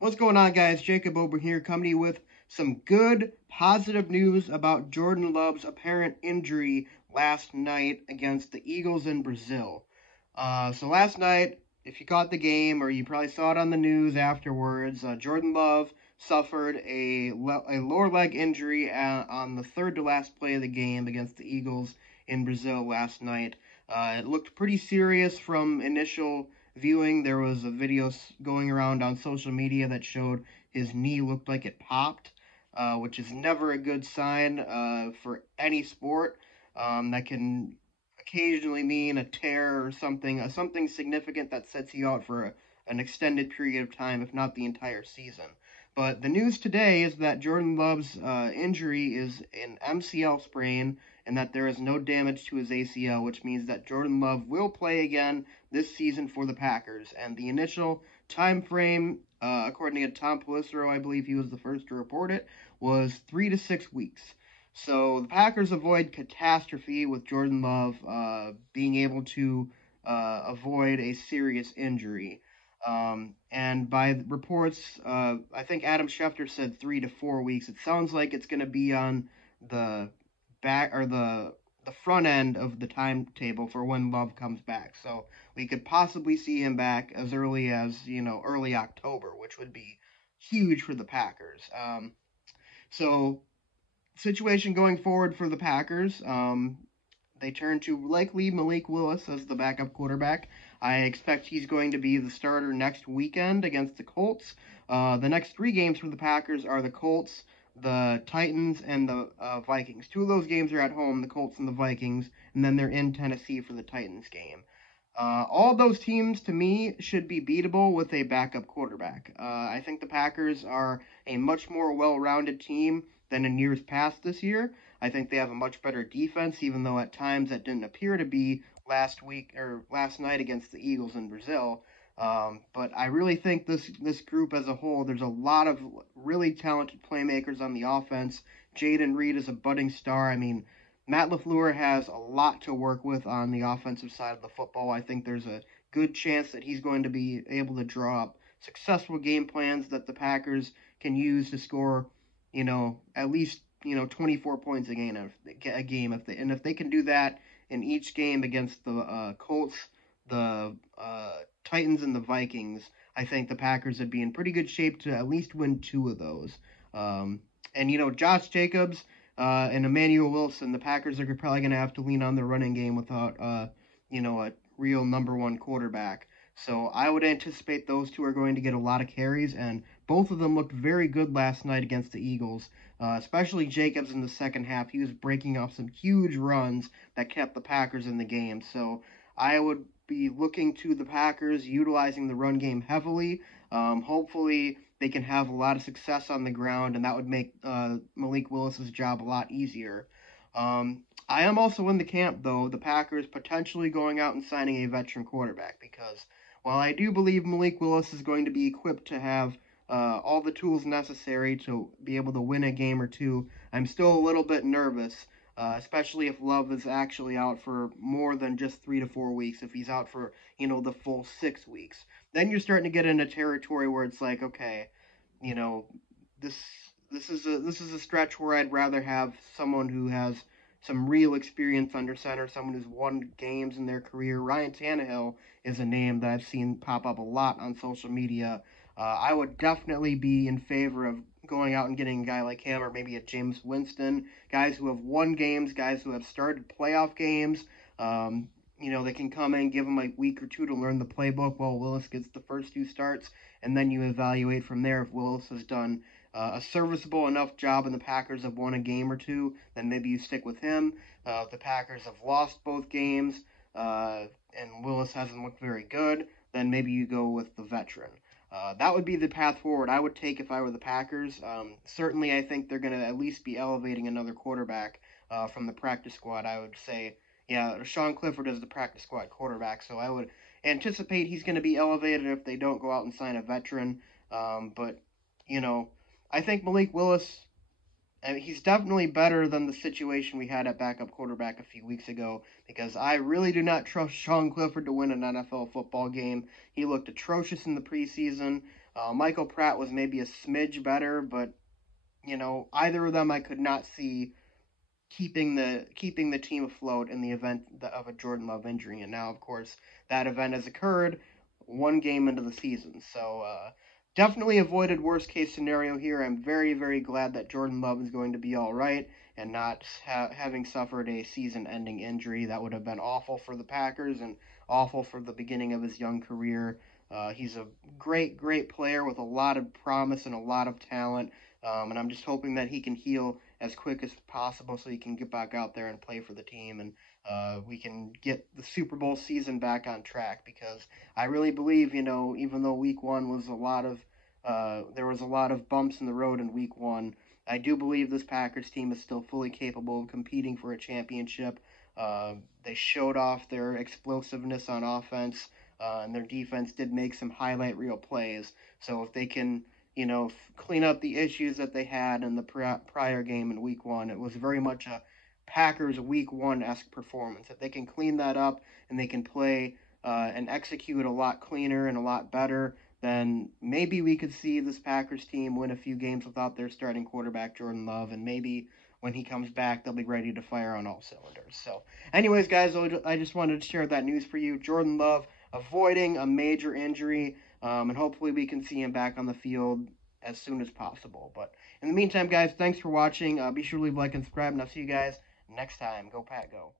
What's going on, guys? Jacob Ober here, coming to you with some good, positive news about Jordan Love's apparent injury last night against the Eagles in Brazil. So last night, if you caught the game or you probably saw it on the news afterwards, Jordan Love suffered a lower leg injury on the third to last play of the game against the Eagles in Brazil last night. It looked pretty serious from initial viewing. There was a video going around on social media that showed his knee looked like it popped, which is never a good sign for any sport. That can occasionally mean a tear or something significant that sets you out for an extended period of time, if not the entire season. But the news today is that Jordan Love's injury is an MCL sprain and that there is no damage to his ACL, which means that Jordan Love will play again this season for the Packers. And the initial time frame, according to Tom Pelissero, I believe he was the first to report it, was 3 to 6 weeks. So the Packers avoid catastrophe with Jordan Love being able to avoid a serious injury. And by reports, I think Adam Schefter said 3 to 4 weeks. It sounds like it's going to be on the back or the front end of the timetable for when Love comes back. So we could possibly see him back as early as early October, which would be huge for the Packers. So situation going forward for the Packers. They turn to likely Malik Willis as the backup quarterback. I expect he's going to be the starter next weekend against the Colts. The next 3 games for the Packers are the Colts, the Titans, and the Vikings. 2 of those games are at home, the Colts and the Vikings, and then they're in Tennessee for the Titans game. All those teams, to me, should be beatable with a backup quarterback. I think the Packers are a much more well-rounded team than in years past this year. I think they have a much better defense, even though at times that didn't appear to be last night against the Eagles in Brazil. But I really think this group as a whole, there's a lot of really talented playmakers on the offense. Jayden Reed is a budding star. I mean, Matt LaFleur has a lot to work with on the offensive side of the football. I think there's a good chance that he's going to be able to draw up successful game plans that the Packers can use to score, at least 24 points a game if they can do that in each game against the Colts, the Titans, and the Vikings. I think the Packers would be in pretty good shape to at least win 2 of those. And Josh Jacobs and Emmanuel Wilson, the Packers are probably going to have to lean on their running game without, a real number 1 quarterback. So I would anticipate those 2 are going to get a lot of carries, and both of them looked very good last night against the Eagles, especially Jacobs in the second half. He was breaking off some huge runs that kept the Packers in the game. So I would be looking to the Packers utilizing the run game heavily. Hopefully they can have a lot of success on the ground, and that would make Malik Willis's job a lot easier. I am also in the camp, though, the Packers potentially going out and signing a veteran quarterback, because while I do believe Malik Willis is going to be equipped to have all the tools necessary to be able to win a game or 2, I'm still a little bit nervous, especially if Love is actually out for more than just 3 to 4 weeks. If he's out for the full 6 weeks, then you're starting to get into territory where it's like, okay, you know, this this is a stretch where I'd rather have someone who has some real experience under center, someone who's won games in their career. Ryan Tannehill is a name that I've seen pop up a lot on social media. I would definitely be in favor of going out and getting a guy like him, or maybe a James Winston, guys who have won games, guys who have started playoff games. They can come in, give them a week or 2 to learn the playbook while Willis gets the first 2 starts, and then you evaluate from there. If Willis has done a serviceable enough job and the Packers have won a game or 2, then maybe you stick with him. If the Packers have lost both games and Willis hasn't looked very good, then maybe you go with the veteran. That would be the path forward I would take if I were the Packers. Certainly, I think they're going to at least be elevating another quarterback from the practice squad. I would say, yeah, Sean Clifford is the practice squad quarterback, so I would anticipate he's going to be elevated if they don't go out and sign a veteran. But, I think Malik Willis, he's definitely better than the situation we had at backup quarterback a few weeks ago, because I really do not trust Sean Clifford to win an NFL football game. He looked atrocious in the preseason. Michael Pratt was maybe a smidge better, but either of them I could not see keeping the team afloat in the event of a Jordan Love injury. And now, of course, that event has occurred one game into the season. So definitely avoided worst case scenario here. I'm very, very glad that Jordan Love is going to be all right and not having suffered a season-ending injury. That would have been awful for the Packers and awful for the beginning of his young career. He's a great, great player with a lot of promise and a lot of talent. And I'm just hoping that he can heal as quick as possible so he can get back out there and play for the team, and we can get the Super Bowl season back on track, because I really believe, even though week one was there was a lot of bumps in the road in week one, I do believe this Packers team is still fully capable of competing for a championship. They showed off their explosiveness on offense, and their defense did make some highlight reel plays. So if they can clean up the issues that they had in the prior game in week one. It was very much a Packers week one-esque performance. If they can clean that up and they can play and execute a lot cleaner and a lot better, then maybe we could see this Packers team win a few games without their starting quarterback, Jordan Love, and maybe when he comes back, they'll be ready to fire on all cylinders. So, anyways, guys, I just wanted to share that news for you. Jordan Love avoiding a major injury, and hopefully we can see him back on the field as soon as possible. But in the meantime, guys, thanks for watching. Be sure to leave a like and subscribe, and I'll see you guys next time. Go Pack, go.